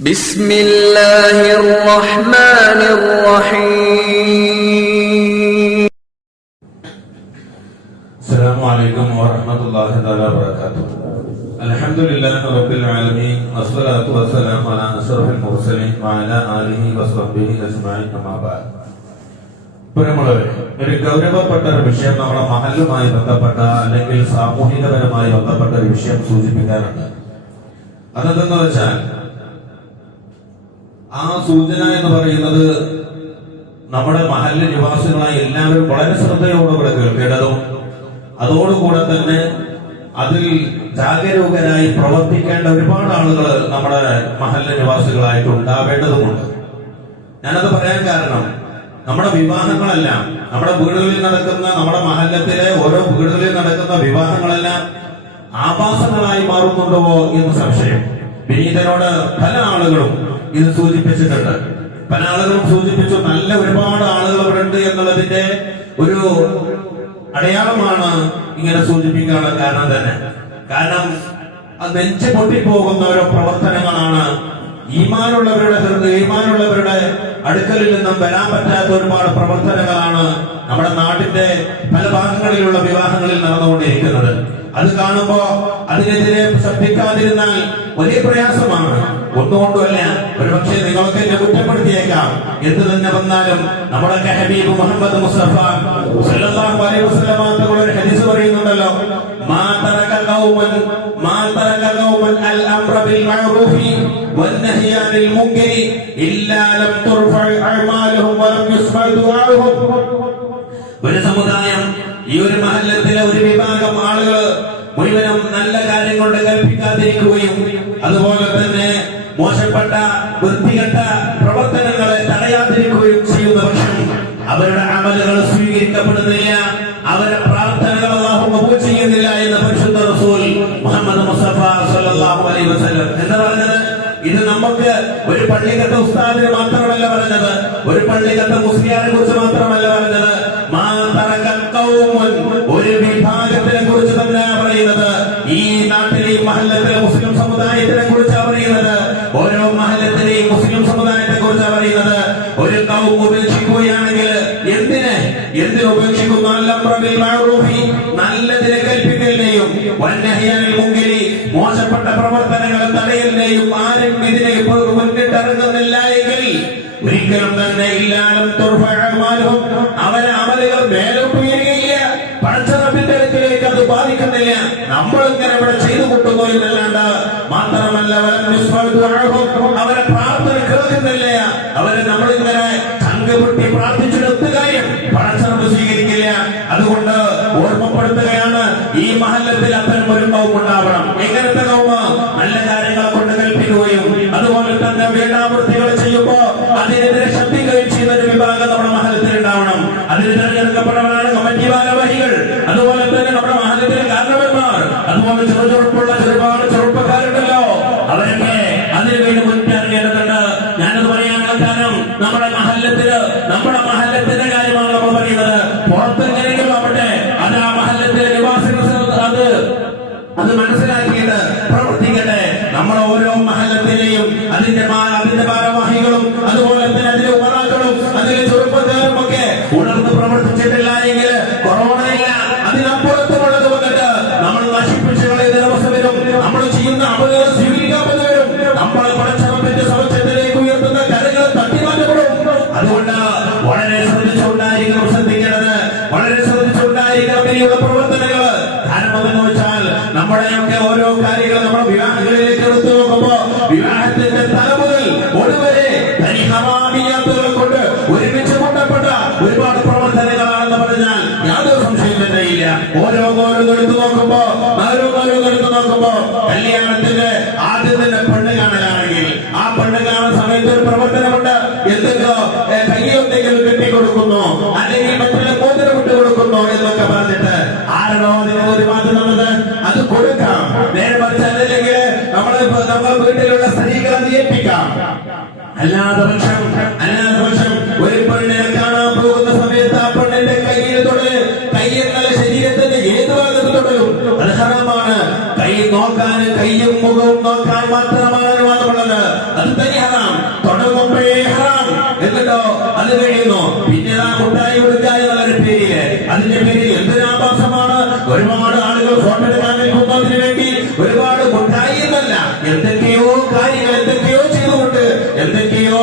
بسم الله الرحمن الرحيم. السلام عليكم ورحمة الله وبركاته. الحمد لله رب العالمين والصلاة والسلام على أشرف المرسلين وعلى آله وصحبه أجمعين أما بعد. ഒരു ഗൗരവപ്പെട്ട ഒരു വിഷയം നമ്മുടെ മഹല്ലുമായി ബന്ധപ്പെട്ട അല്ലെങ്കിൽ സാമൂഹികപരമായി ബന്ധപ്പെട്ട ഒരു വിഷയം സൂചിപ്പിക്കാറുണ്ട്. അതെന്തെന്ന് വെച്ചാൽ ആ സൂചന എന്ന് പറയുന്നത് നമ്മുടെ മഹല്ല് നിവാസികളായി എല്ലാവരും വളരെ ശ്രദ്ധയോടുകൂടെ കേൾക്കേണ്ടതും അതോടുകൂടെ തന്നെ അതിൽ ജാഗരൂകരായി പ്രവർത്തിക്കേണ്ട ഒരുപാട് ആളുകൾ നമ്മുടെ മഹല്ല് നിവാസികളായിട്ട് ഉണ്ടാവേണ്ടതുമുണ്ട്. ഞാനത് പറയാൻ കാരണം നമ്മുടെ വിവാഹങ്ങളെല്ലാം നമ്മുടെ വീടുകളിൽ നടക്കുന്ന നമ്മുടെ മഹല്ലത്തിലെ ഓരോ വീടുകളിൽ നടക്കുന്ന വിവാഹങ്ങളെല്ലാം ആഭാസങ്ങളായി മാറുന്നുണ്ടോ എന്ന് സംശയം. വിനീതനോട് പല ആളുകളും ഇത് സൂചിപ്പിച്ചിട്ടുണ്ട്. പല ആളുകളും സൂചിപ്പിച്ചു നല്ല ഒരുപാട് ആളുകൾ ഇവിടെ ഉണ്ട് എന്നുള്ളതിന്റെ ഒരു അടയാളമാണ് ഇങ്ങനെ സൂചിപ്പിക്കാനുള്ള കാരണം തന്നെ. കാരണം അത് നെഞ്ച് പൊട്ടിപ്പോകുന്ന ഓരോ പ്രവർത്തനങ്ങളാണ്. ഈമാനുള്ളവരുടെ അടുക്കലിൽ നിന്നും വരാൻ പറ്റാത്ത ഒരുപാട് പ്രവർത്തനങ്ങളാണ് നമ്മുടെ നാട്ടിന്റെ പല ഭാഗങ്ങളിലുള്ള വിവാഹങ്ങളിൽ നടന്നുകൊണ്ടിരിക്കുന്നത്. അത് കാണുമ്പോ അതിനെതിരെ ശബ്ദിക്കാതിരുന്നാൽ വലിയ പ്രയാസമാണ്. ഒന്നുകൊണ്ടുമല്ല, ഒരുപക്ഷെ നിങ്ങൾക്ക് എന്നെ കുറ്റപ്പെടുത്തിയേക്കാം. എന്ത് തന്നെ വന്നാലും നമ്മുടെ ഹബീബ് മുഹമ്മദ് മുസ്തഫ സല്ലല്ലാഹു അലൈഹി വസല്ലം തങ്ങളുടെ ഹദീസ് പറയുന്നുണ്ടല്ലോ, മാ തറക ഖൗമൻ അൽ അംറ ബിൽ മഅറൂഫി വന്നഹി അനിൽ മുൻകരി ഇല്ലാ ലം തുർഫഅ അഅമാലുഹും വലം യുസ്മഅ ദുആഉഹും. ഒരു സമുദായം, ഈ ഒരു മഹല്ലത്തിലെ ഒരു വിഭാഗം ആളുകൾ മുഴുവനും നല്ല കാര്യം കൊണ്ട് കൽപ്പിക്കാതിരിക്കുകയും അതുപോലെ തന്നെ മോശപ്പെട്ട വൃത്തികെട്ട പ്രവർത്തനങ്ങളെ തടയാതിരിക്കുകയും ചെയ്യുന്ന പക്ഷം അവരുടെ അമലുകൾ സ്വീകരിക്കപ്പെടുന്നില്ല, അവരുടെ പ്രാർത്ഥനകൾ അല്ലാഹു കബൂൽ ചെയ്യുന്നില്ല എന്ന് പരിശുദ്ധ റസൂൽ മുഹമ്മദ് മുസ്തഫ സല്ലല്ലാഹു അലൈഹി വസല്ലം എന്താ പറഞ്ഞത്? ഇത് നമുക്ക് ഒരു പള്ളിക്കത്തെ ഉസ്താദിന് മാത്രമല്ല പറഞ്ഞത്, ഒരു പള്ളിക്കത്തെ മുസ്ലിയാരെ കുറിച്ച് മാത്രമല്ല പറഞ്ഞത്. ഒരു വിഭാഗത്തിനെ കുറിച്ച് തന്നെ പറയുന്നത്. ഈ നാട്ടിലെ ഈ മഹല്ലത്തിലെ മുസ്ലിം സമുദായത്തിനെ കുറിച്ചാണ് പറയുന്നത്. ഓരോ മഹല്ലത്തിലെയും മുസ്ലിം സമുദായത്തെ കുറിച്ചാണ് പറയുന്നത്. ഒരു കൗം ഉപേക്ഷിക്കുകയാണെങ്കിൽ എന്തിനു ഉപേക്ഷിക്കുന്നു? നല്ലതിനെ കൽപ്പിക്കലിനെയും മോശപ്പെട്ട പ്രവർത്തനങ്ങളെ തടയലിനെയും ആരും ഇതിനെ മുന്നിട്ടിറങ്ങുന്നില്ല എങ്കിൽ ഒരിക്കലും തന്നെ ഇല്ലാലും അവരെ അമലുകൾ മേലോട്ട് ഉയരുകയില്ല, പടച്ചറപ്പിന്റെ അടുക്കിലേക്ക് അത് ബാധിക്കുന്നില്ല. നമ്മൾ ഇങ്ങനെ ഇവിടെ ചെയ്തു കൂട്ടുന്നു എന്നല്ലാണ്ട് മാത്രമല്ല അവരെ പ്രാർത്ഥന കേൾക്കുന്നില്ല. അവരെ നമ്മളിങ്ങനെ ചങ്കപൊട്ടി പ്രാർത്ഥിച്ചെടുത്ത കാര്യം പടച്ചറപ്പ് സ്വീകരിക്കില്ല. അതുകൊണ്ട് ഓർമ്മപ്പെടുത്തുകയാണ്, ഈ മഹല്ലത്തിൽ അത്തരം ഒരു കൗമ ഉണ്ടാവണം. എങ്ങനത്തെ കൗമ? നല്ല കാര്യങ്ങളെ കൊണ്ട് കൽപ്പിക്കുകയും അതുപോലെ തന്നെ വേണ്ടാവൃത്തികൾ ചെയ്യുമ്പോ അതിനെതിരെ ശബ്ദിക്കുകയും ചെയ്യുന്ന ഒരു വിഭാഗം നമ്മുടെ മഹല്ലത്തിൽ ഉണ്ടാവണം. അതിന് തെരഞ്ഞെടുക്കപ്പെട്ടവരാണ് കമ്മിറ്റി ഭാരവാഹികൾ, അതുപോലെ തന്നെ നമ്മുടെ മഹല്ലത്തിലെ കാരണവന്മാർ, അതുപോലെ ചെറുപ്പുള്ള ഒരുപാട് ചെറുപ്പക്കാരുണ്ടല്ലോ, അവരൊക്കെ അതിനു വേണ്ടി മുൻപിറങ്ങേണ്ടതുണ്ട്. ഞാനത് പറയാനുള്ള കാരണം നമ്മുടെ മഹല്ലത്തിന്റെ കാര്യമാണ് നമ്മൾ പറയുന്നത്. പുറത്തെങ്ങനെയെങ്കിലും ആവട്ടെ, അത് ആ മഹല്ലത്തിലെ നിവാസികൾ അത് മനസ്സിലാക്കിയിട്ട് പ്രവർത്തിക്കട്ടെ. നമ്മുടെ ഓരോ മഹല്ലത്തിലെയും അതിന്റെ ഭാരവാഹികളും അതുപോലെ തന്നെ അതിലെ ഉമറാക്കളും അതിലെ ചെറുപ്പക്കാരും ഒക്കെ ഉണർന്ന് പ്രവർത്തിച്ചിട്ടില്ല എങ്കിൽ കൊറോണയില്ല, അതിനപ്പുറത്തുമുള്ളത് വന്നിട്ട് നമ്മൾ നശിപ്പിച്ചു കളയുന്ന അവസ്ഥ വരും. നമ്മൾ ചെയ്യുന്ന അപകടം സ്വീകരിക്കാമെന്ന് വരും. നമ്മൾ പടച്ചറപ്പിന്റെ സമക്ഷത്തിലേക്ക് ഉയർത്തുന്ന കരങ്ങൾ തട്ടിമാറ്റപ്പെടും. അതുകൊണ്ട് വളരെ ശ്രദ്ധിച്ചുകൊണ്ടായിരിക്കണം ശ്രദ്ധിക്കേണ്ടത്, വളരെ ശ്രദ്ധിച്ചുകൊണ്ടായിരിക്കണം ഇനിയുള്ള പ്രവർത്തനങ്ങൾ. കാരണം എന്ന് വെച്ചാൽ നമ്മുടെയൊക്കെ ഓരോ കാര്യങ്ങൾ നമ്മുടെ വിവാഹങ്ങളിലേക്ക് എടുത്തു നോക്കുമ്പോ വിവാഹത്തിന്റെ തല മുതൽ ഒടുവരെ ഹറാമിയാത്തുകൾ കൊണ്ട് ഒരുമിച്ച് കൊണ്ടപ്പെട്ട ഒരുപാട് പ്രവർത്തനങ്ങളാണെന്ന് പറഞ്ഞാൽ യാതൊരു സംശയം തന്നെ ഇല്ല. ഓരോന്നോരോന്ന് എടുത്തു നോക്കുമ്പോ കല്യാണത്തിന്റെ ആദ്യം തന്നെ പെണ്ണ് കാണലാണെങ്കിൽ ആ പെണ്ണ് കാണുന്ന സമയത്ത് ഒരു പ്രവർത്തനമുണ്ട്. എന്തെങ്കിലും കയ്യൊന്തെങ്കിലും കെട്ടിക്കൊടുക്കുന്നു അല്ലെങ്കിൽ മറ്റുള്ള മോതിരം വിട്ടു കൊടുക്കുന്നു എന്നൊക്കെ പറഞ്ഞിട്ട് ആരണോ അതിന് ഒരു മാറ്റം തന്നത് അത് കൊടുക്കാം. നേരെ മറിച്ച് അല്ലെങ്കിൽ നമ്മളെ വീട്ടിലുള്ള സ്ത്രീകളെ അത് ഏൽപ്പിക്കാം. അല്ലാതെ പക്ഷം ഒരു പെണ്ണിനെ കാണാൻ പോകുന്ന സമയത്ത് ആ പെണ്ണിന്റെ കയ്യിൽ കൈ എന്നാൽ ശരീരത്തിന്റെ ഏത് ഭാഗത്ത് തൊടലും അത് ഹറാമാണ്. കൈ നോക്കാൻ, കയ്യും മുഖവും നോക്കാൻ മാത്രമാണ് അനുവാദമുള്ളത്. അത് തനി ഹറാം, തുടങ്ങുമ്പോഴേ ഹറാം. എന്നിട്ടോ അത് കഴിയുന്നു പിന്നെ മുട്ടായി കൊടുക്കുക എന്നുള്ളൊരു പേരില്, അതിന്റെ പേരിൽ എന്തൊരാഭാസമാണ്. ഒരുപാട് ആളുകൾ ഫോട്ടോ എടുക്കാൻ നിൽക്കുന്നതിന് വേണ്ടി ഒരുപാട് മുട്ടായി എന്നല്ല, എന്തൊക്കെയോ കാര്യങ്ങൾ എന്തൊക്കെയോ ചെയ്തുകൊണ്ട് എന്തൊക്കെയോ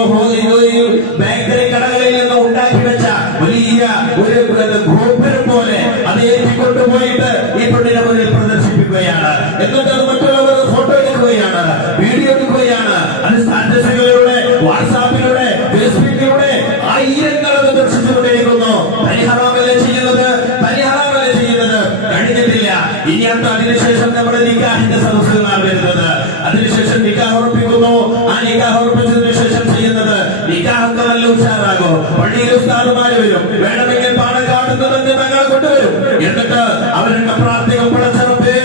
ബേക്കറി കടകളിൽ നിന്ന് ഉണ്ടാക്കി വെച്ച വലിയ ഒരു ഗോപുരം പോലെ അത് ഏറ്റിക്കൊണ്ടുപോയിട്ട് ഈ പെണ്ണിനെ മുന്നിൽ പ്രദർശിപ്പിക്കുകയാണ്. എന്നിട്ട് അത് മറ്റുള്ളവർ ഫോട്ടോ എടുക്കുകയാണ്, വീഡിയോ എടുക്കുകയാണ്. അത് സ്റ്റാറ്റസുകളിലൂടെ, വാട്സാപ്പിലൂടെ, ഫേസ്ബുക്കിലൂടെ ആയിരങ്ങൾ അത് ദർശിച്ചുകൊണ്ടിരിക്കുന്നു. പരിഹാരമല്ലേ ചെയ്യുന്നത്, പരിഹാരമല്ലേ ചെയ്യുന്നത്. കഴിഞ്ഞിട്ടില്ല, ഇനി അതിനുശേഷം നമ്മുടെ നിക്കാഹിന്റെ സദസ്സുകളാണ് വരുന്നത്. അതിനുശേഷം നിക്കാഹ് ഉറപ്പിക്കുന്നു. ആ നിക്കാഹ് ഉറപ്പിച്ചതിനു ശേഷം ചെയ്യുന്നത് നിക്കാഹൊക്കെ നല്ല ഉഷാറാകും. പള്ളിയിൽ ഉസ്താദുമാര് വരും, വേണമെങ്കിൽ പാണക്കാട് നിന്ന് തങ്ങളെ കൊണ്ടുവരും. എന്നിട്ട് അവരുടെ പ്രാർത്ഥിക്കും, പടച്ചറപ്പേ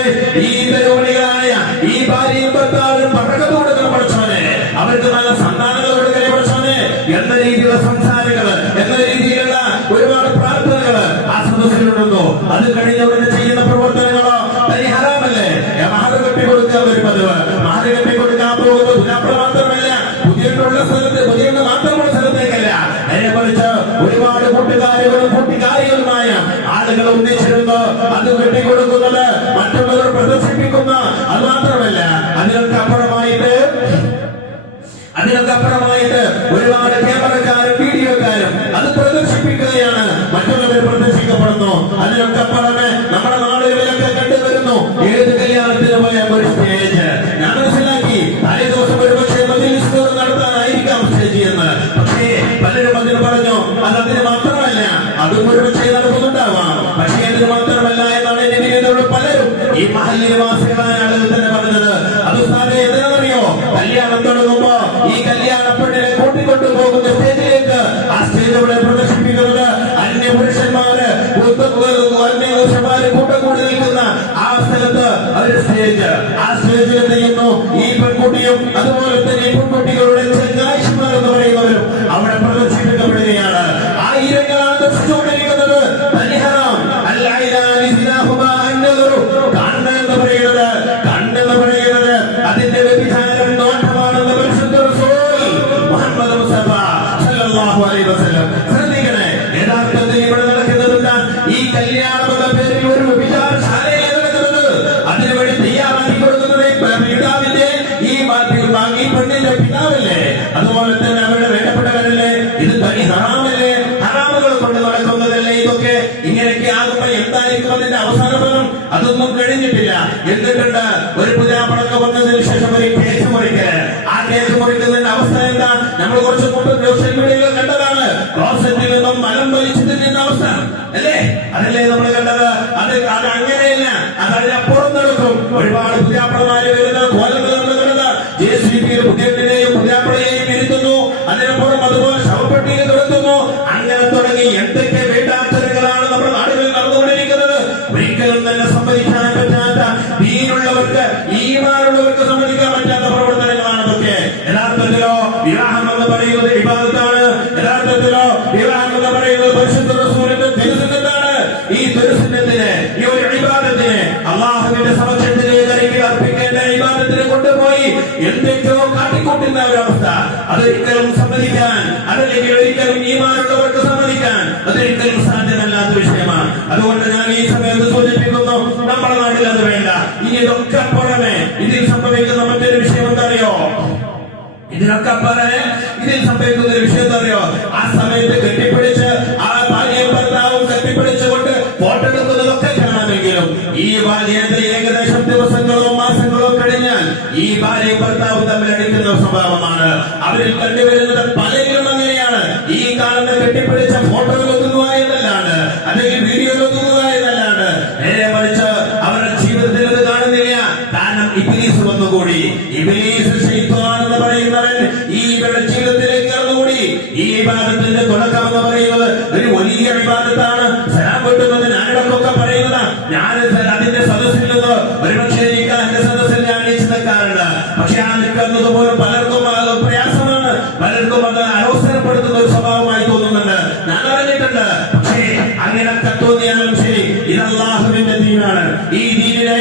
ഈ പരിപാടികളായ ഈ ഭാര്യയും ഭർത്താവിനും പടക്കത്ത് കൊടുക്കുന്ന പഠിച്ചവനെ, അവർക്ക് നല്ല സന്താനങ്ങൾ കൊടുക്കണേ പഠിച്ചവനെ എന്ന രീതിയിലുള്ള സംസാരങ്ങള്, എന്ന രീതിയിലുള്ള ഒരുപാട് പ്രാർത്ഥനകള് ആ സദസ്സിലുണ്ടെന്നു. അത് കഴിഞ്ഞവരുടെ ചെയ്യുന്ന പ്രവർത്തനങ്ങളോ പരിഹാരമല്ലേ. മഹർ കെട്ടി കൊടുക്കാൻ ഒരു പതിവ്, മഹർ കെട്ടി കൊടുക്കാൻ പോകുന്നത് പുരാപ്പുറ മാത്രമല്ല, പുതിയുള്ള സ്ഥലത്ത്, പുതിയ മാത്രമുള്ള സ്ഥലത്തേക്കല്ല, അതിനെ കുറിച്ച് ഒരുപാട് കൂട്ടുകാരികളും കൂട്ടുകാരികളുമായ ആളുകൾ ഒന്നിച്ചിരുന്ന് അത് കെട്ടിക്കൊടുക്കുന്നത് മറ്റുള്ളവർ പ്രദർശിപ്പിക്കുന്ന, അത് മാത്രമല്ല അതിനൊക്കെ ഒരുപാട് ക്യാമറക്കാരും വീഡിയോക്കാരും അത് പ്രദർശിപ്പിക്കുകയാണ്, മറ്റുള്ളവർ പ്രദർശിക്കപ്പെടുന്നു. അതിനൊക്കെ പുറമെ നമ്മുടെ നാടുകളിലൊക്കെ കണ്ടുവരുന്നു. ഏത് കല്യാണത്തിന് പോയ ഒരു സ്റ്റേജ് ഞാൻ മനസ്സിലാക്കി, തലേ ദിവസം ഒരുപക്ഷെ മജ്‌ലിസ് നടത്താനായിരിക്കാം സ്റ്റേജ് എന്ന്. പക്ഷേ പലരും അതിന് പറഞ്ഞു അതിന് മാത്രമല്ല, അതും ഒരുപക്ഷെ നടക്കുന്നുണ്ടാവാം, പക്ഷേ അതിന് മാത്രമല്ല എന്നാണ് എന്റെ രീതിയിലുള്ള പലരും ഈ മഹല്ല് നിവാസികളായ ആളുകൾ തന്നെ പറഞ്ഞത്. അത് സാധനം എന്തിനാണെന്നറിയോ, കല്യാണം തുടങ്ങുമ്പോ ഈ കല്യാണ പെണ്ണിനെ കൂട്ടിക്കൊണ്ടു പോകുന്ന സ്റ്റേജിലേക്ക്, ആ സ്റ്റേജിലൂടെ പ്രദർശിപ്പിക്കുന്നത് അന്യപുരുഷന്മാര് കൂട്ടം കൂടി നിൽക്കുന്ന ആ സ്ഥലത്ത് ഒരു സ്റ്റേജ്, ആ സ്റ്റേജിൽ ചെയ്യുന്നു ഈ പെൺകുട്ടിയും അതുപോലെ തന്നെ ഈ പെൺകുട്ടികളുടെ ചങ്ങാഴ്ചമാർ എന്ന് പറയുന്നവരും അവിടെ പ്രദർശിപ്പിക്കപ്പെടുകയാണ്. ആയിരങ്ങളാണ് ദർശിച്ചുകൊണ്ടിരിക്കുന്നത്. കണ്ണെന്ന് പറയുന്നത് അതിന്റെ വ്യഭിചാരം നോട്ടമാണെന്ന് പരിശുദ്ധ റസൂൽ മുഹമ്മദ് മുസ്തഫ സല്ലല്ലാഹു അലൈഹി വസല്ലം. ശ്രദ്ധിക്കണേ, യഥാർത്ഥത്തിൽ ഇവിടെ നടക്കുന്നത് ഈ കല്യാണം എന്ന പേരിൽ ഒരു വ്യഭിചാരശാലയാണ് നടക്കുന്നത്. അതിനുവേണ്ടി തയ്യാറാക്കി കൊടുക്കുന്നത് പിതാവിന്റെ ഈ പെണ്ണിന്റെ പിതാവല്ലേ, അതുപോലെ തന്നെ അവരുടെ വേണ്ടപ്പെട്ടവരല്ലേ. ഇത് തനി ഹറാമല്ലേ, ഹറാമുകൾ കൊണ്ട് നടക്കുന്നതല്ലേ ഇതൊക്കെ. ഇങ്ങനെയൊക്കെ ആകുമ്പോൾ എന്തായിരിക്കും അതിന്റെ അവസാന ഫലം? അതൊന്നും കഴിഞ്ഞിട്ടില്ല. എന്നിട്ടുണ്ട് ഒരു പുതിയാപ്പളൊക്കെ വന്നതിന് ശേഷം ഒരു കേസ് മുറിക്കല്. ആ കേസ് മുറിക്കുന്നതിന്റെ അവസ്ഥ എന്താ? നമ്മൾ കുറച്ച് മുമ്പ് സോഷ്യൽ മീഡിയയിൽ കണ്ടതാണ്. ക്ലോസറ്റിൽ നിന്നും മലം വലിച്ചിട്ട് നിന്ന അവസ്ഥ അല്ലേ, അതല്ലേ നമ്മൾ കണ്ടത്. അത് അങ്ങനെയല്ല, അത് അതിനപ്പുറം നടക്കും. ഒരുപാട് പുതിയാപ്പളമാര് വരുന്ന കോലങ്ങൾ നമ്മൾ കണ്ടത്. JCB പുതിയട്ടിനെയും പുതിയാപ്പളയെയും ഇരുത്തുന്നു, അതിനപ്പുറം അതുപോലെ ശവപ്പെട്ടിയിൽ കിടത്തുന്നു. അങ്ങനെ തുടങ്ങി എന്തൊക്കെ വേണ്ടാത്തരങ്ങളാണ് നമ്മുടെ നാടുകളിൽ നടന്നുകൊണ്ടിരിക്കുന്നത്. ഒരിക്കലും തന്നെ സമ്മതിക്കാൻ പറ്റാത്ത, ദീനുള്ളവർക്ക് ഈമാനുള്ളവർക്ക് സമ്മതിക്കാൻ പറ്റാത്ത പ്രവർത്തനങ്ങളാണ് ഇതൊക്കെ. യഥാർത്ഥത്തിലോ വിവാഹം എന്ന് പറയുന്നത് ഇബാദത്താണ്. യഥാർത്ഥത്തിലോ വിവാഹം എന്ന് പറയുന്നത് പരിശുദ്ധ റസൂലിന്റെ തിരുസുന്നത്താണ്. ഈ തിരുസുന്നത്തിനെ, ഈ ഒരു ഇബാദത്തിനെ അല്ലാഹുവിന്റെ സമക്ഷത്തിലേക്ക് അർപ്പിക്കേണ്ട ഇബാദത്തിനെ കൊണ്ടുപോയി എന്തൊക്കെയോ കാട്ടിക്കൂട്ടുന്ന ഒരവസ്ഥ, അതൊരിക്കലും സമ്മതിക്കാൻ, അതല്ലെങ്കിൽ ഒരിക്കലും ഈമാനുള്ളവർക്ക് സമ്മതിക്കാൻ അതൊരിക്കലും സാധ്യമല്ലാത്ത വിഷയമാണ്. അതുകൊണ്ട് ഞാൻ ഈ സമയത്ത് സൂചിപ്പിക്കുന്നു, നമ്മുടെ നാട്ടിൽ അത് വേണ്ട. ഇനി ഇതൊക്കെ പുറമെ ഇതിൽ സംഭവിക്കുന്ന മറ്റൊരു വിഷയം എന്തറിയോ? ഇതിനൊക്കെ പുറമെ ഇതിൽ സംഭവിക്കുന്ന ഒരു വിഷയം എന്തറിയോ? ആ സമയത്ത് കെട്ടിപ്പിടിച്ച് ആ ഭാര്യയും ഭർത്താവും കെട്ടിപ്പിടിച്ചുകൊണ്ട് ഫോട്ടോ എടുക്കുന്നതൊക്കെ കാണാമെങ്കിലും ഈ ഭാര്യയുടെ ഏകദേശം ദിവസങ്ങളോ മാസങ്ങളോ കഴിഞ്ഞാൽ ഈ ഭാര്യയും ഭർത്താവും തമ്മിൽ അടിക്കുന്ന സ്വഭാവമാണ്. അവരിൽ കണ്ടുവരുന്നത് പലരും അങ്ങനെയാണ്. ഈ കാണുന്ന കെട്ടിപ്പിടിച്ച ഫോട്ടോകൾ ഒതുങ്ങുക എന്നല്ലാണ്ട്, അല്ലെങ്കിൽ വീഡിയോകൾ ഒതുങ്ങുക എന്നല്ലാണ്ട്, നേരെ മറിച്ച് അവരുടെ ജീവിതത്തിൽ അത് കാണുന്നില്ല. കാരണം ഇബ്ലീസ് വന്നുകൂടി. ഇബ്ലീസ് ശൈത്താനെന്ന് പറയുന്നവൻ ഈ ജീവിതത്തിലേക്ക് കടന്നുകൂടി. ഈ ഇബാദത്തിന്റെ തുടക്കം എന്ന് പറയുന്നത് ഒരു വലിയ ഇബാദത്താണ്. സലാം വീട്ടുന്നതിന് ആരോടൊക്കെ പറയുന്നത് ഞാൻ അതിന്റെ സദസ്സിൽ നിന്ന് ഒരുപക്ഷെ നിക്കാഹിന്റെ സദസ്സിൽ ഞാൻ എണീച്ച് നിൽക്കാറുണ്ട്. പക്ഷെ ആ നിൽക്കുന്നത് പോലും പലർക്കും പ്രയാസമാണ്, പലർക്കും അത് അലോസരപ്പെടുത്തുന്ന ഒരു സ്വഭാവമായി തോന്നുന്നുണ്ട്. ഞാൻ അറിഞ്ഞിട്ടുണ്ട്. പക്ഷേ അങ്ങനെയൊക്കെ തോന്നിയാലും ശരി, ഇത് അല്ലാഹുവിന്റെ ദീനാണ്. ഈ ദീനിനെ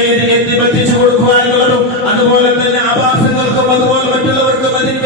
എത്തിച്ചു കൊടുക്കുക എന്നുള്ളതും അതുപോലെ തന്നെ ആഭാസങ്ങൾക്കും അതുപോലെ മറ്റുള്ളവർക്കും അതിന്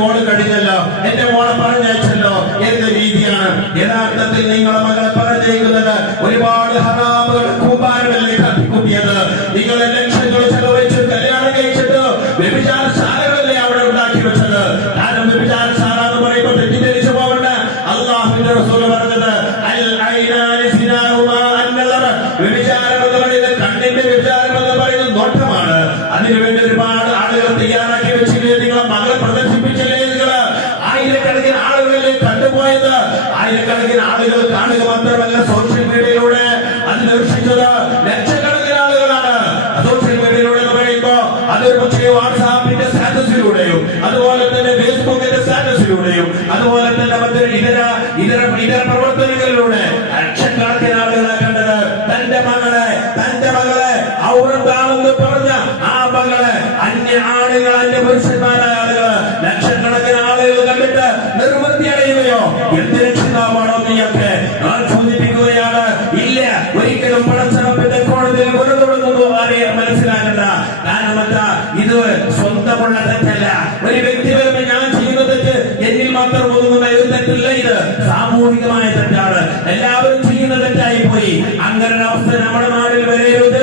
മോള് കഴിഞ്ഞല്ലോ, എന്റെ മോളെ പറഞ്ഞയച്ചല്ലോ എന്ന രീതിയാണ് യഥാർത്ഥത്തിൽ നിങ്ങളെ മകളെ പറഞ്ഞേക്കുന്നത്. ഒരുപാട് ഹറാമുകൾ കൂമ്പാരങ്ങളിലേക്ക് തട്ടിക്കൂട്ടിയത്. നിങ്ങളെ ലക്ഷങ്ങൾ ചെലവഴിച്ച് കല്യാണം കഴിച്ചിട്ട് വ്യഭിചാരശാലകളല്ലേ അവിടെ ഉണ്ടാക്കി വെച്ചത്. കാരണം വ്യഭിചാരശാല എന്ന് പറയുമ്പോൾ തെറ്റിദ്ധരിച്ചു പോകണ്ട. അല്ലാഹുവിന്റെ റസൂൽ പറഞ്ഞത് അൽ ഐനാനി സിനാഹുമാ അൻ-നദർ, വ്യഭിചാരം എന്ന് പറയുന്നത് കണ്ണിന്റെ വ്യഭിചാരം എന്ന് പറയുന്നത് നോട്ടമാണ്. അതിനുവേണ്ടി ഒരുപാട് ആളുകൾ തയ്യാറാക്കി വെച്ചില്ലേ, നിങ്ങളെ മകളെ പ്രദർശിപ്പിച്ചില്ലേ, നിങ്ങൾ ആയിരക്കണക്കിന് ആളുകളിൽ കണ്ടുപോയത്. ആയിരക്കണക്കിന് ആളുകൾ കാണുക മാത്രമല്ല, സോഷ്യൽ മീഡിയയിലൂടെ അത് ദർശിച്ചത് ലക്ഷക്കണക്കിന് ആളുകളാണ്. സോഷ്യൽ മീഡിയയിലൂടെ എന്ന് പറയുമ്പോ അതൊരു പക്ഷേ വാട്സാപ്പിന്റെ സ്റ്റാറ്റസിലൂടെയും അതുപോലെ തന്നെ ഫേസ്ബുക്കിന്റെ സ്റ്റാറ്റസിലൂടെയും അതുപോലെ തന്നെ മറ്റൊരു ഇതര പ്രവർത്തനങ്ങളിലൂടെ ലക്ഷക്കണക്കിന് ആളുകളെ കണ്ടത്. തന്റെ മകളെ ഔറത്താണെന്ന് പറഞ്ഞ ആ മകളെ അന്യ ആളുകൾ, അന്യ പുരുഷന്മാരായ ആളുകൾ, ലക്ഷക്കണക്കിന് ആളുകൾ കണ്ടിട്ട് നിർവൃത്തി അടയുകയോ എന്ത് രക്ഷിതാവാണോ നീയൊക്കെ ഞാൻ സൂചിപ്പിക്കുകയാണ്. ഇല്ല, ഒരിക്കലും പടച്ചറപ്പിന്റെ കോടതിയിൽ വെറുതൊടുന്നു ആരെയും മനസ്സിലാക്കണ്ട. കാരണം എന്താ, ഇത് സ്വന്തമുള്ള തെറ്റല്ല. ഒരു വ്യക്തി വരുമ്പോൾ ഞാൻ ചെയ്യുന്ന തെറ്റ് എന്നിൽ മാത്രം ഒതുങ്ങുന്ന ഒരു തെറ്റല്ല, ഇത് സാമൂഹികമായ തെറ്റാണ്. എല്ലാവരും ചെയ്യുന്ന തെറ്റായി പോയി. അങ്ങനെ ഒരു അവസ്ഥ നമ്മുടെ നാട്ടിൽ വരരുത്.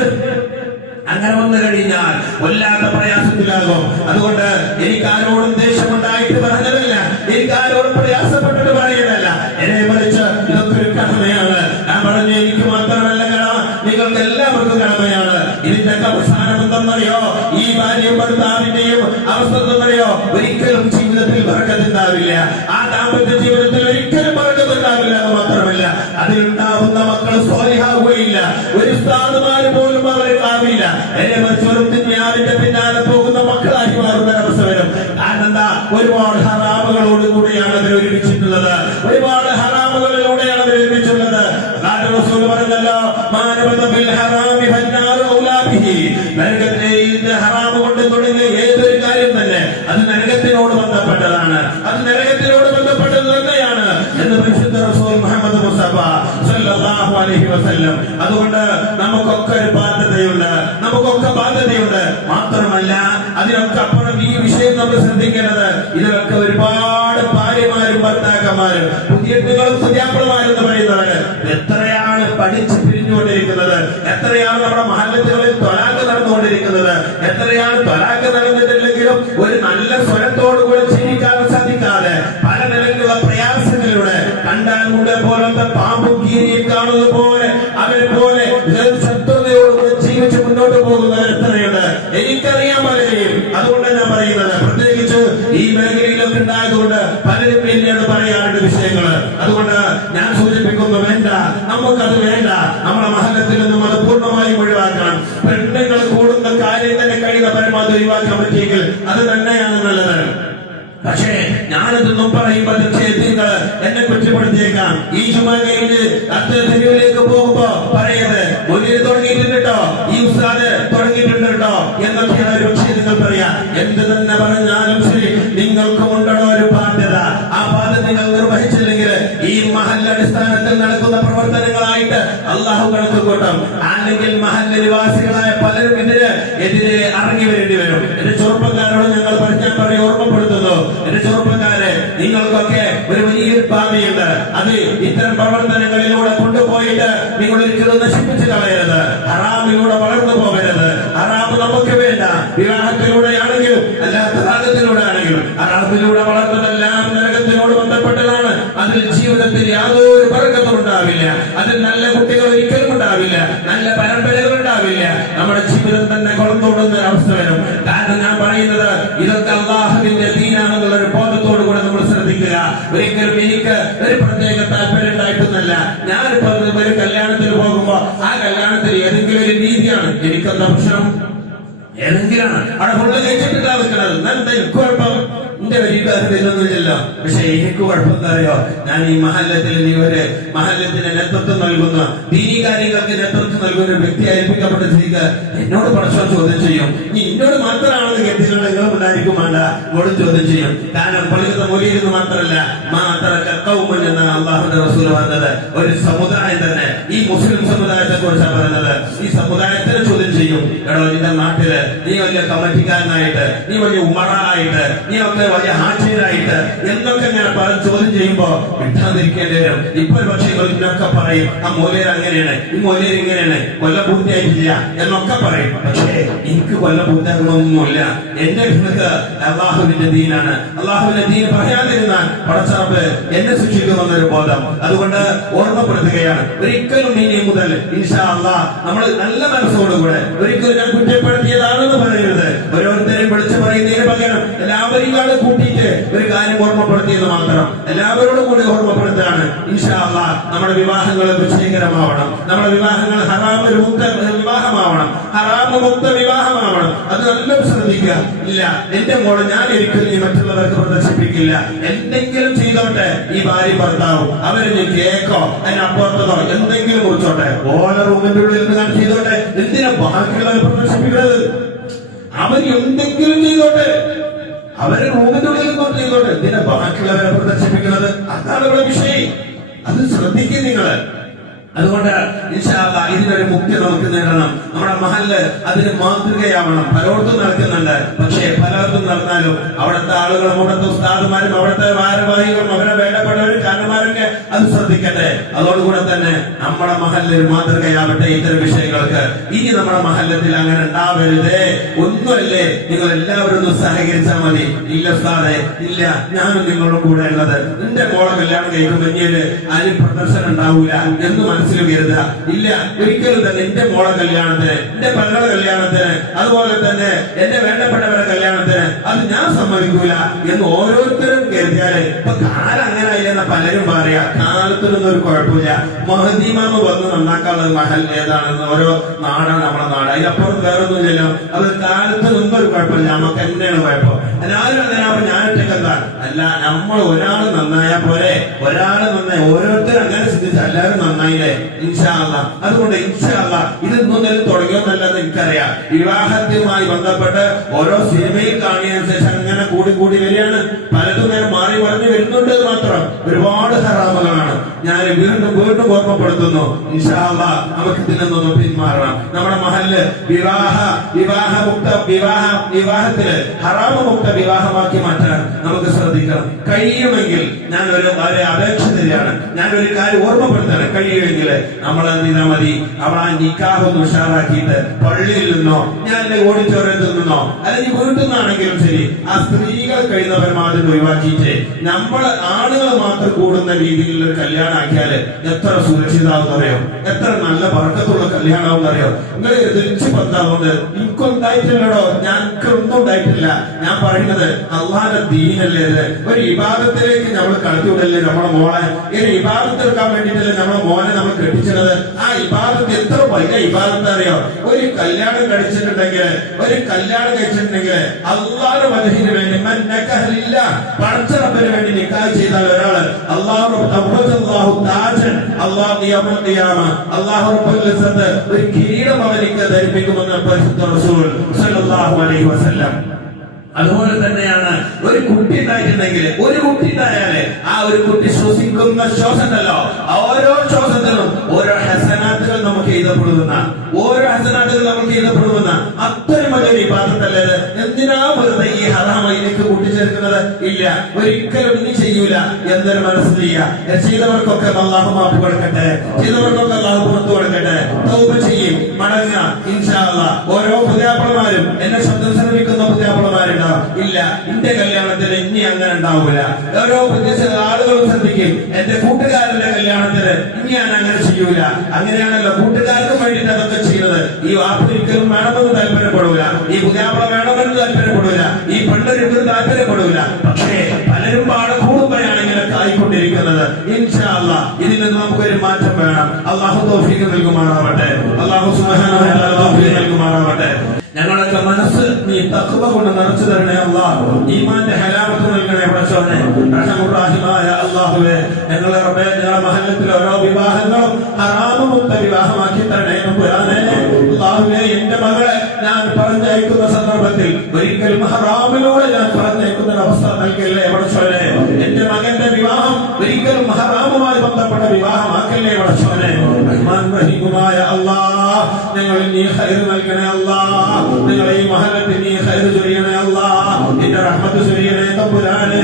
അങ്ങനെ വന്നു കഴിഞ്ഞാൽ വല്ലാത്ത പ്രയാസത്തിലാകും. അതുകൊണ്ട് എനിക്ക് ആരോടും ദേഷ്യമുണ്ടായിട്ട് പറഞ്ഞതല്ല, എനിക്ക് ആരോടും പ്രയാസപ്പെട്ടിട്ട് പറയുന്നതല്ല. എന്നെ മറിച്ച് ഇതൊക്കെ ഒരു കടമയാണ്. ഞാൻ പറഞ്ഞു, എനിക്ക് മാത്രമല്ല കടമ, നിങ്ങൾക്ക് എല്ലാവർക്കും കടമയാണ്. ഇതിന്റെ അവസാനം എന്തെന്നറിയോ, ഈ ഭാര്യയും ഭർത്താവിന്റെയും അവസ്ഥ എന്തെന്നറിയോ, ഒരിക്കലും ജീവിതത്തിൽ ബർക്കത്തുണ്ടാവില്ല. ആ ദാമ്പത്യ ജീവിതത്തിൽ ഒരിക്കലും ബർക്കത്തുണ്ടാവില്ല എന്ന് മാത്രമല്ല, അതിലുണ്ടാവുന്ന മക്കൾ സ്വാലിഹാവുകയില്ല. ഒരു ഉസ്താദുമാര് പോലും അവരെ ആവില്ല. എന്നെ മറിച്ചൊരു ദുനിയാവിന്റെ പിന്നാലെ പോകുന്ന മക്കളായി മാറുന്ന അവസ്ഥ വരും. കാരണം എന്താ, ഒരുപാട് ഹറാമുകളോട് കൂടിയാണ് അവർ ഒരുമിച്ചിട്ടുള്ളത്. ഒരുപാട് ഹറാമുകളിലൂടെയാണ് അവർ ഒരുമിച്ചുള്ളത്. റസൂൽ പറഞ്ഞല്ലോ, നരകത്തിന്റെ ഹറാമ് കൊണ്ട് തുടങ്ങിയ ഏതൊരു കാര്യം തന്നെ അത് നരകത്തിനോട് ബന്ധപ്പെട്ടതാണ്, അത് നരകത്തിനോട് ബന്ധപ്പെട്ടത് തന്നെയാണ് എന്ന് പരിശുദ്ധ റസൂൽ മുഹമ്മദ് മുസ്തഫ സല്ലല്ലാഹു അലൈഹി വസല്ലം. അതുകൊണ്ട് നമുക്കൊക്കെ ഒരു ബാധ്യതയുണ്ട്. മാത്രമല്ല, അതിനൊക്കെ അപ്പുറം ഈ വിഷയം നമ്മൾ ശ്രദ്ധിക്കേണ്ടത്, ഇതിലൊക്കെ ഒരുപാട് ഭാര്യമാരും ഭർത്താക്കന്മാരും പുതിയങ്ങളും പുതിയാപ്പിളമാരും എന്ന് പറയുന്നവര് എത്രയാണ് പഠിച്ച് പിരിഞ്ഞുകൊണ്ടിരിക്കുന്നത്, എത്രയാണ് നമ്മുടെ മഹല്ലത്തുകളിൽ ത്വലാഖ് നടന്നുകൊണ്ടിരിക്കുന്നത്, എത്രയാണ് ത്വലാഖ് നടന്നിട്ടില്ലെങ്കിലും ഒരു നല്ല സ്വരത്തോടുകൂടി ജീവിക്കാൻ സാധിക്കാതെ പല നിലയിലുള്ള പ്രയാസങ്ങളിലൂടെ കണ്ടാൽ മുണ്ടേ പോലത്തെ പാമ്പും കീരിയും കാണുന്നത് പോലെ അവരെ പോലെ ശത്രുതയോടുകൂടി ജീവിച്ച് മുന്നോട്ട് പോകുന്നവർ എത്രയുണ്ട്. എനിക്കറിയാൻ പലരെയും. അതുകൊണ്ട് ഞാൻ പറയുന്നത്, പ്രത്യേകിച്ച് ഈ മേഖലയിലൊക്കെ ഉണ്ടായതുകൊണ്ട് പലരും പിന്നീട് പറയാറുണ്ട് വിഷയങ്ങള്. അതുകൊണ്ട് ഞാൻ സൂചിപ്പിക്കുന്നു, വേണ്ട, നമുക്കത് വേണ്ട. നമ്മുടെ മഹല്ലത്തിൽ നിന്നും അത് പൂർണ്ണമായും ഒഴിവാക്കണം. പെണ്ണുങ്ങൾ കൂടുന്ന കാര്യം തന്നെ കഴിയുന്ന പരമാവധി ഒഴിവാക്കാൻ പറ്റിയെങ്കിൽ അത് തന്നെയാണ് നല്ലത്. പക്ഷേ ഞാനിതൊന്നും പറയുമ്പോൾ നിങ്ങൾ എന്നെ കുറ്റപ്പെടുത്തിയേക്കാം. ഈ ചുമ കഴിഞ്ഞ് അടുത്ത തെരുവിലേക്ക് പോകുമ്പോ പറയത് മൊഴിയിൽ തുടങ്ങിയിട്ടുണ്ടോ, ഈ ഉസ്താദ് തുടങ്ങിയിട്ടുണ്ടോ എന്നൊക്കെയാണ് ഒരു പക്ഷേ നിങ്ങൾ പറയാ. എന്ത് തന്നെ പറഞ്ഞാലും ശരി, നിങ്ങൾക്കുമുണ്ടോ ഒരു ബാധ്യത. ആ ബാധ്യത നിങ്ങൾ നിർവഹിച്ചില്ലെങ്കിൽ ഈ മഹല്ലടിസ്ഥാനത്തിൽ നടക്കുന്ന പ്രവർത്തനങ്ങളായിട്ട് അള്ളാഹു കണക്ക് കൂട്ടും. അല്ലെങ്കിൽ മഹല്ല നിവാസികളായ പലരും എതിരെ ഇറങ്ങി വരേണ്ടി വരും. എന്റെ ചെറുപ്പക്കാരോട് ഞങ്ങൾ ഓർമ്മപ്പെടുത്തുന്നു, എന്റെ ചെറുപ്പക്കാരെ, നിങ്ങൾക്കൊക്കെ ഒരു വലിയൊരു ഭാവിയുണ്ട്. അത് ഇത്തരം പ്രവർത്തനങ്ങളിലൂടെ കൊണ്ടുപോയിട്ട് നിങ്ങൾ ഒരിക്കലും നശിപ്പിച്ചു കളയരുത്. ഹറാമിലൂടെ വളർന്നു പോകരുത്. ഹറാമ് നമുക്ക് വേണ്ട. വിവാഹത്തിലൂടെയാണെങ്കിലും അല്ലാത്ത ഭാഗത്തിലൂടെ ആണെങ്കിലും ഹറാമിലൂടെ വളർന്നതെല്ലാം നരകത്തിനോട് ബന്ധപ്പെട്ടതാണ്. അതിൽ ജീവിതത്തിൽ യാതൊരു ബർക്കത്തും ഉണ്ടാവില്ല. അതിൽ നല്ല കുട്ടികൾ ഒരിക്കലും ഉണ്ടാവില്ല, നല്ല പരമ്പരകൾ ഉണ്ടാവില്ല. നമ്മുടെ ജീവിതം തന്നെ കൊളത്തോടുന്ന അവസ്ഥ വരും. കാരണം ഞാൻ പറയുന്നത്, ഇതൊക്കെ അല്ലാഹുവിന്റെ ദീനാണെന്നുള്ള ഒരു ബോധത്തോടു കൂടെ നമ്മൾ ശ്രദ്ധിക്കുക. ഒരിക്കലും എനിക്ക് ഒരു പ്രത്യേക താല്പര്യം ഉണ്ടായിട്ടൊന്നല്ല. ഞാനിപ്പോ ഒരു കല്യാണത്തിന് പോകുമ്പോ ആ കല്യാണത്തിൽ ഏതെങ്കിലും ഒരു രീതിയാണ് എനിക്കെന്താ പ്രശ്നം, ഏതെങ്കിലാണ് അവിടെ ഫുള്ള് കഴിച്ചിട്ടില്ല നിൽക്കുന്നത്. എനിക്ക് കുഴപ്പം, എന്റെ വലിയൊന്നുമില്ലല്ലോ. പക്ഷെ എനിക്ക് കുഴപ്പം എന്താ അറിയോ, ഞാൻ ഈ മഹല്ലത്തിൽ ഒരു മഹല്ലത്തിന് നേതൃത്വം നൽകുന്ന, ദീനീ കാര്യങ്ങൾക്ക് നേതൃത്വം നൽകുന്ന ഒരു വ്യക്തി ഏൽപ്പിക്കപ്പെട്ട സ്ഥിതിക്ക് എന്നോട് പടച്ചോൻ ചോദ്യം ചെയ്യും. ഇനി എന്നോട് മാത്രമാണെന്ന് കേട്ടിട്ടുള്ള നിങ്ങളും ഉണ്ടായിരിക്കും വേണ്ട, ഇങ്ങോട്ടും ചോദ്യം ചെയ്യും. കാരണം പള്ളിക്കത്തെ മൊഴിയിരുന്ന് മാത്രമല്ല, എന്നാണ് അള്ളാഹുന്റെ റസൂൽ പറഞ്ഞത്. ഒരു സമുദായം തന്നെ, ഈ മുസ്ലിം സമുദായത്തെ കുറിച്ചാണ് പറയുന്നത്. ഈ സമുദായത്തിന് ചോദ്യം ചെയ്യും. എടോ, നിന്റെ നാട്ടില് നീ വലിയ കമ്മിറ്റിക്കാരനായിട്ട്, നീ വലിയ ഉമറായിട്ട്, നീ ഒക്കെ വലിയ ഹാജരായിട്ട് എന്തൊക്കെ ഇങ്ങനെ ചോദ്യം ചെയ്യുമ്പോ വിട്ടാതിരിക്കേണ്ടി വരും. ഇപ്പൊ പക്ഷേ ഇതിനൊക്കെ പറയും, ആ മൂലേർ അങ്ങനെയാണ്, ഈ മൂലേർ ഇങ്ങനെയാണ്, കൊല്ലം പൂർത്തിയായിട്ടില്ല എന്നൊക്കെ പറയും. പക്ഷേ എനിക്ക് കൊല്ലം പൂർത്തിയാക്കണമെന്നൊന്നുമില്ല. എന്റെ നിങ്ങൾക്ക് അള്ളാഹുവിന്റെ ദീനാണ്. അള്ളാഹുവിന്റെ ദീൻ പറയാതിരുന്നാൽ പടച്ചറബ് എന്നെ ശിക്ഷിക്കുമെന്നൊരു ബോധം. അതുകൊണ്ട് ഓർമ്മപ്പെടുത്തുകയാണ്, ഒരിക്കലും ഇനി മുതൽ ഇൻഷാ അല്ലാഹ് നമ്മൾ നല്ല മനസ്സോടുകൂടെ, ഒരിക്കലും ഞാൻ കുറ്റപ്പെടുത്തിയതാണെന്ന് പറയരുത്. ഓരോരുത്തരെയും വിളിച്ചു പറയുന്നതിന് പകരം എല്ലാവരെയും കൂട്ടിയിട്ട് ഒരു കാര്യം ഓർമ്മപ്പെടുത്തിയെന്ന് മാത്രം എല്ലാവരോടും കൂടി ഓർമ്മപ്പെടുത്തുകയാണ്. ഇൻഷാ അല്ലാഹ് നമ്മുടെ വിവാഹങ്ങൾ വിജയകരമാവണം, നമ്മുടെ വിവാഹങ്ങൾ ഹറാമിൽ മുക്ത വിവാഹമാവണം, ഹറാമ് മുക്ത വിവാഹമാവണം. അത് നല്ല ശ്രദ്ധിക്കുക. ഇല്ല, എന്റെ മോള് ഞാൻ ഒരിക്കലും ഈ മറ്റുള്ളവർക്ക് പ്രദർശിപ്പിക്കില്ല. എന്തെങ്കിലും ചെയ്തോട്ടെ ഈ ഭാര്യ ഭർത്താവും, അവര് കേക്കോ അതിനപ്പുറത്തതോ എന്തെങ്കിലും കുറിച്ചോട്ടെ, ഓരോ റൂമിന്റെ ഉള്ളിൽ നിന്ന് ഞാൻ ചെയ്തോട്ടെ. എന്തിനാ ബാക്കിയുള്ളവർ പ്രദർശിപ്പിക്കുന്നത്? അവർ എന്തെങ്കിലും ചെയ്തോട്ടെ, അവരെ റൂമിന്റെ ഉള്ളിൽ നിന്നോട്ട് ചെയ്തോട്ടെ. എന്തിനാ ബാക്കിയുള്ളവരെ പ്രദർശിപ്പിക്കുന്നത്? അതാണ് ഇവിടെ വിഷയം. അത് ശ്രദ്ധിക്കും നിങ്ങള്. അതുകൊണ്ട് ഇൻഷാ അല്ലാഹ് ഇതിനൊരു മുക്തി നമുക്ക് നേടണം. നമ്മുടെ മഹല്ല് അതിന് മാതൃകയാവണം. പലയിടത്തും നടക്കുന്നുണ്ട്, പക്ഷേ പലയിടത്തും നടന്നാലും അവിടുത്തെ ആളുകളും അവിടുത്തെ ഉസ്താദുമാരും അവിടുത്തെ ഭാരവാഹികളും അവരെ വേണ്ടപ്പെട്ടവരും കാരണന്മാരൊക്കെ അത് ശ്രദ്ധിക്കട്ടെ. അതോടുകൂടെ തന്നെ നമ്മുടെ മഹല്ല് ഒരു മാതൃകയാവട്ടെ ഇത്തരം വിഷയങ്ങൾക്ക്. ഇനി നമ്മുടെ മഹല്ലത്തിൽ അങ്ങനെ ഉണ്ടാവരുതേ. ഒന്നുമല്ലേ, നിങ്ങൾ എല്ലാവരും ഒന്ന് സഹകരിച്ചാൽ മതി. ഇല്ല ഉസ്താദേ, ഇല്ല, ഞാനും നിങ്ങളുടെ കൂടെ ഉള്ളത്. എന്റെ മോളെ കല്യാണം കഴിക്കുമ്പോൾ ഇനിയൊരു അതിന് പ്രദർശനം ഉണ്ടാവൂല എന്ന് മനസ്സിൽ കരുതുക. ഇല്ല, ഒരിക്കലും തന്നെ എന്റെ മോളെ കല്യാണത്തിന്, എന്റെ പെങ്ങളുടെ കല്യാണത്തിന്, അതുപോലെ തന്നെ എന്റെ വേണ്ടപ്പെട്ടവരുടെ കല്യാണത്തിന് അത് ഞാൻ സമ്മതിക്കൂല എന്ന് ഓരോരുത്തരും കരുതിയാല് ഇപ്പൊ കാലം അങ്ങനെ ആയില്ലെന്ന പലരും പറയാ. കാലത്തിനൊന്നും ഒരു കുഴപ്പമില്ല. മഹദീമാമ വന്ന് നന്നാക്കാനുള്ള മഹൽ ഏതാണെന്ന് ഓരോ നാടാണ് നമ്മുടെ നാട്. അതിനപ്പുറത്ത് വേറെ ഒന്നുമില്ലല്ലോ. അത് കാലത്തിനൊന്നും ഒരു കുഴപ്പമില്ല, നമുക്ക് തന്നെയാണ് കുഴപ്പം. എല്ലാവരും അങ്ങനെ ആവുമ്പോ ഞാൻ ഒറ്റക്കെന്താ അല്ല, നമ്മൾ ഒരാൾ നന്നായാ പോരെ, ഒരാൾ നന്നായി ഓരോരുത്തരും അങ്ങനെ ചിന്തിച്ച എല്ലാവരും നന്നായില്ലേ. ഇൻഷാ അല്ലാഹ്. അതുകൊണ്ട് ഇൻഷാ അല്ലാഹ് ഇതൊന്നും തുടങ്ങിയൊന്നല്ലെന്ന് എനിക്കറിയാം. വിവാഹത്തുമായി ബന്ധപ്പെട്ട് ഓരോ സിനിമയിൽ കാണിയതിനനുസരിച്ച് അങ്ങനെ കൂടി കൂടി വരികയാണ്. പലതും നേരെ മാറി മറിഞ്ഞു വരുന്നുണ്ട് മാത്രം. ഒരുപാട് ഹറാമുകളാണ്. ഞാൻ വീണ്ടും ഓർമ്മപ്പെടുത്തുന്നു. ഇൻഷാ അല്ലാഹ് നമുക്ക് ഇതിനൊന്നും പിന്മാറണം. നമ്മുടെ മഹല്ല് വിവാഹത്തിന് ഹറാമ മുക്ത വിവാഹമാക്കി മാറ്റാൻ നമുക്ക് ശ്രദ്ധിക്കണം. കഴിയുമെങ്കിൽ ഞാൻ ഒരു അപേക്ഷ തരികയാണ്, ഞാൻ ഒരു കാര്യം ഓർമ്മപ്പെടുത്തണം. കഴിയുമെങ്കിൽ നമ്മൾ എന്ത് ചെയ്താൽ മതി, അവൾ ആ നിക്കാഹ് ഒന്ന് ഉഷാറാക്കിയിട്ട് പള്ളിയിൽ നിന്നോ ഞാൻ ഓഡിറ്റോറിയത്തിൽ നിന്നോ അല്ലെങ്കിൽ വീട്ടിൽ നിന്നാണെങ്കിലും ശരി ആ സ്ത്രീകൾ കഴിയുന്ന പരമാവധി ഒഴിവാക്കിയിട്ട് നമ്മൾ ആളുകൾ മാത്രം കൂടുന്ന രീതിയിലുള്ള ഒരു കല്യാണം ആക്കിയാല് എത്ര സുരക്ഷിതാവെന്നറിയോ, എത്ര നല്ല വർക്കത്തുള്ള കല്യാണമെന്നറിയോ. നിങ്ങൾ തിരിച്ചു പത്താവുന്നത് എനിക്കൊന്നും ഉണ്ടായിട്ടില്ലടോ, ഞങ്ങൾക്കൊന്നും ഉണ്ടായിട്ടില്ല. ഞാൻ പറയുന്നത് അള്ളാന്റെ ദീനല്ലേ ഇത്. ഒരു ഇബാദത്തിലേക്ക് നമ്മൾ കടത്തിവിടല്ലേ നമ്മുടെ മോളെ. ഒരു ഇബാദത്ത് എടുക്കാൻ വേണ്ടിയിട്ടല്ലേ നമ്മുടെ മോനെ നമ്മൾ കെട്ടിച്ചത്. ആ ഇബാദത്ത് എത്ര വലിയ ഇബാദത്ത് അറിയോ. ഒരു കല്യാണം കഴിച്ചിട്ടുണ്ടെങ്കിൽ അള്ളാഹുടെ വജഹിന് വേണ്ടി പടച്ചറബിന് വേണ്ടി നിക്കാഹ് ചെയ്താൽ ഒരാള് അള്ളാഹു ഒരു കിരീടം അവനിക്ക് ധരിപ്പിക്കുമെന്ന് പരിശുദ്ധ റസൂൽ സല്ലല്ലാഹു അലൈഹി വസല്ലം. അതുപോലെ തന്നെയാണ് ഒരു കുട്ടി ഉണ്ടായിട്ടുണ്ടെങ്കിൽ, ഒരു കുട്ടി ഉണ്ടായാല് ആ ഒരു കുട്ടി ശ്വസിക്കുന്ന ശ്വാസമല്ലോ, ഓരോ ശ്വാസത്തിലും ഓരോ ഹസനാത്തുകൾ നമുക്ക് എഴുതപ്പെടുന്ന, ഓരോ ഹസനാത്തുകൾ നമുക്ക് എഴുതപ്പെടുന്ന അത്രയും വലിയൊരു ഇബാദത്തല്ലേ. എന്തിനാ വെറുതെ ഈ ഹറാമയിലേക്ക് കൂട്ടിച്ചേർക്കുന്നത്? ഇല്ല, ഒരിക്കലും ഇനി ചെയ്യൂല എന്നൊരു മനസ്സ് ചെയ്യുക. ചെയ്തവർക്കൊക്കെ അല്ലാഹു മാപ്പ് കൊടുക്കട്ടെ, ചെയ്തവർക്കൊക്കെ അല്ലാഹു പുറത്തു കൊടുക്കട്ടെ. തൗബ ചെയ്യും, മടങ്ങുക ഇൻഷാ അല്ലാഹ്. ഓരോ പുതിയാപ്പിളമാരും, എന്നെ ശബ്ദം ശ്രമിക്കുന്ന പുതിയാപ്പിളമാരുണ്ട്. ഇല്ല, എന്റെ കല്യാണത്തിന് ഇനി അങ്ങനെ ഉണ്ടാവൂല. ഓരോ പ്രദേശ ആളുകളും ശ്രദ്ധിക്കും, എന്റെ കൂട്ടുകാരന്റെ കല്യാണത്തിന് ഇനി ഞാൻ അങ്ങനെ ചെയ്യൂല. അങ്ങനെയാണല്ലോ കൂട്ടുകാർക്കും വേണ്ടിയിട്ട് അതൊക്കെ ചെയ്യുന്നത്. ഈ വാപ്പൊരിക്കലും വേണമെന്ന് താല്പര്യപ്പെടൂല, ഈ പുതിയാപ്പിള വേണമെന്ന് താല്പര്യപ്പെടൂല, ഈ പെണ്ണൊരിക്കലും താല്പര്യപ്പെടൂല. പക്ഷേ പലരും പാടെ കൂടുമ്പോഴാണ് ഇങ്ങനെയൊക്കെ ആയിക്കൊണ്ടിരിക്കുന്നത്. ഇൻഷാ അല്ലാഹ് ഇതിൽ നിന്ന് നമുക്കൊരു മാറ്റം വേണം. അല്ലാഹു തൗഫീഖ് നൽകുമാറാവട്ടെ, അല്ലാഹു സുബ്ഹാനഹു വ തആല തൗഫീഖ് നൽകുമാറാവട്ടെ. ഞങ്ങളൊക്കെ മനസ്സ് നീ തഖ്വ കൊണ്ട് നിറച്ചു തരണേ അല്ലാഹ്. ഈമാന്റെ ഹലാവത്ത് നൽകണേ പടച്ചോനെ. റഹ്മാനുർ-റഹീമായ അല്ലാഹുവേ, ഞങ്ങളെ റബ്ബേ, ഞങ്ങളുടെ മഹല്ലത്തിലെ ഓരോ വിവാഹങ്ങളും ഹറാമ് മുക്ത വിവാഹമാക്കി തരണേ തമ്പുരാനെ. അല്ലാഹുവേ, എന്റെ മകളെ ഞാൻ പറഞ്ഞയക്കുന്ന സന്ദർഭത്തിൽ ഒരിക്കലും ഹറാമിലൂടെ ഞാൻ പറഞ്ഞയക്കുന്ന അവസ്ഥ നൽകല്ലേ പടച്ചോനെ. എന്റെ മകന്റെ വിവാഹം ഒരിക്കലും ഹറാമുമായി ബന്ധപ്പെട്ട വിവാഹമാക്കല്ലേ പടച്ചോനെ. റഹ്മാൻ-റഹീമായ അല്ലാഹ്, ഞങ്ങളിൽ നീ ഖൈർ നൽകണേ അല്ലാഹ്. നിങ്ങളെ ഈ മഹല്ലത്തിൽ നീ ഖൈർ ചൊരിയണേ അല്ലാഹ്. നിന്റെ റഹ്മത്ത് ചൊരിയണേ തമ്പുരാനെ.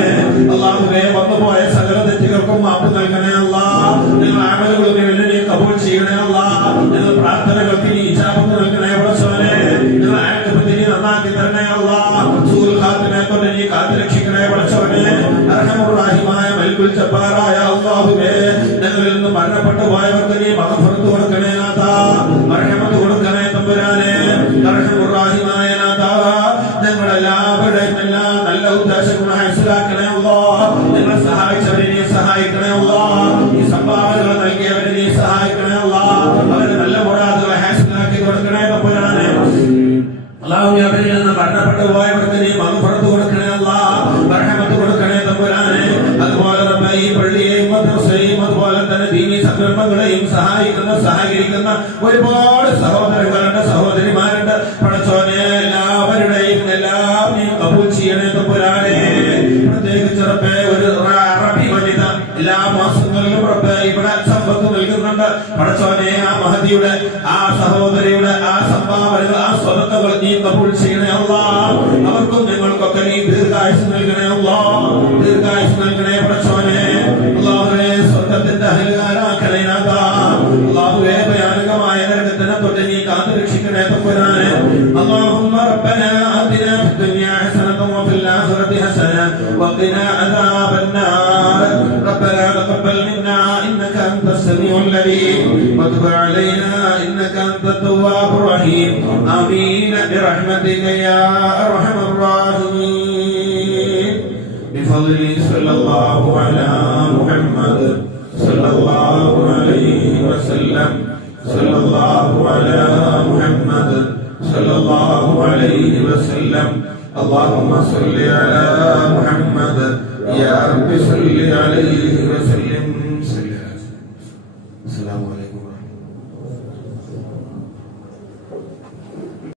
അല്ലാഹുവേ, വന്നുപോയ സകല തെറ്റുകൾക്കും മാപ്പ് നൽകണേ അല്ലാഹ്. ഞങ്ങൾ അമലുകൾക്ക് വേണ്ടി നീ കബൂൽ ചെയ്യണേ അല്ലാഹ്. ഞങ്ങൾ പ്രാർത്ഥനകൾക്ക് നീ ഇജാബത്ത് നൽകണേ പടച്ചോനെ. ഞങ്ങൾ ആഖിബത്ത് നീ നന്നാക്കി തരണേ അല്ലാഹ്. സൂൽ ഖാത്തിമയെ കൊണ്ട് നീ കാത്തുരക്ഷിക്കണേ പടച്ചോനെ. അർഹമുർ റഹീമായ മൽക്കുൽ ജബ്ബാറായ അല്ലാഹുവേ, ഞങ്ങളിൽ നിന്ന് മരണപ്പെട്ടു പോയവർക്ക് നീ മഗ്ഫിറത്ത് കൊടുക്കണേ നാഥാ. റഹ്മത്ത് കൊടുക്കണേ തമ്പുരാനെ. അർഹമുർ റഹീമായ നാഥാ, ഞങ്ങളെല്ലാവരുടെയും എല്ലാ നല്ല ഉദ്ദേശങ്ങളും ഹാസിലാക്കണേ അല്ലാഹ്. ഞങ്ങളെ സഹായിച്ചവരെ നീ സഹായിക്കണേ അല്ലാഹ്. ഈ സംഭാവനകൾ നൽകിയവരെ നീ സഹായിക്കണേ അല്ലാഹ്. അവരെ നല്ല മുറാദുകളെ ഹാസിലാക്കി കൊടുക്കണേ തമ്പുരാനെ. അല്ലാഹുവേ, അവരിൽ നിന്ന് മരണപ്പെട്ടു പോയവർക്ക് നീ മഗ്ഫിറത്ത് കൊടുക്കണേ അല്ലാഹ്. റഹ്മത്ത് കൊടുക്കണേ തമ്പുരാനെ. അതുപോലെ റബ്ബേ, ഈ പള്ളിയെയും മദ്രസയെയും അതുപോലെ തന്നെ ദീനീ സംരംഭങ്ങളെയും സഹകരിക്കുന്ന ഒരുപാട് സഹോദരങ്ങളുണ്ട്, സഹോദരിമാരുണ്ട്. പടച്ചോനെ, എല്ലാവരുടെയും എല്ലാം നീ കബൂൽ ചെയ്യണേ തമ്പുരാനെ. പ്രത്യേകിച്ച് റബ്ബേ, ഒരു അറബി വനിത എല്ലാ മാസങ്ങളിലും റബ്ബേ ഇവിടെ സമ്പത്ത് നൽകുന്നുണ്ട്. പടച്ചോനെ, ആ മഹദിയുടെ, ആ സഹോദരിയുടെ ആ സംഭാവനകൾ, ആ സ്വതക്കകൾ നീ കബൂൽ ചെയ്യണേ അല്ലാഹ്. അവർക്കും ഞങ്ങൾക്കൊക്കെ നീ ദീർഘായുസ് നൽകണേ അല്ലാഹ്. ദീർഘായുസ് നൽകണേ പടച്ചോനെ. അല്ലാഹുവേ, സ്വർഗ്ഗത്തിന്റെ അഹലുകാരാക്കണേ നാഥാ. അല്ലാഹുവേ, ഭയാനകമായ നരകത്തിനെ തൊട്ട് നീ കാത്തുരക്ഷിക്കണേ തമ്പുരാനെ. اللهم ربنا آتنا في الدنيا حسنة وفي الآخرة حسنة وقنا عذاب النار. ربنا تقبل منا إنك أنت السميع العليم وتب علينا إنك أنت التواب الرحيم. آمين برحمتك يا أرحم الراحمين. بفضل صلى الله على محمد صلى الله عليه وسلم. صلى الله على محمد صلى الله عليه وسلم. اللهم صل على محمد يا رب صل عليه وسلم.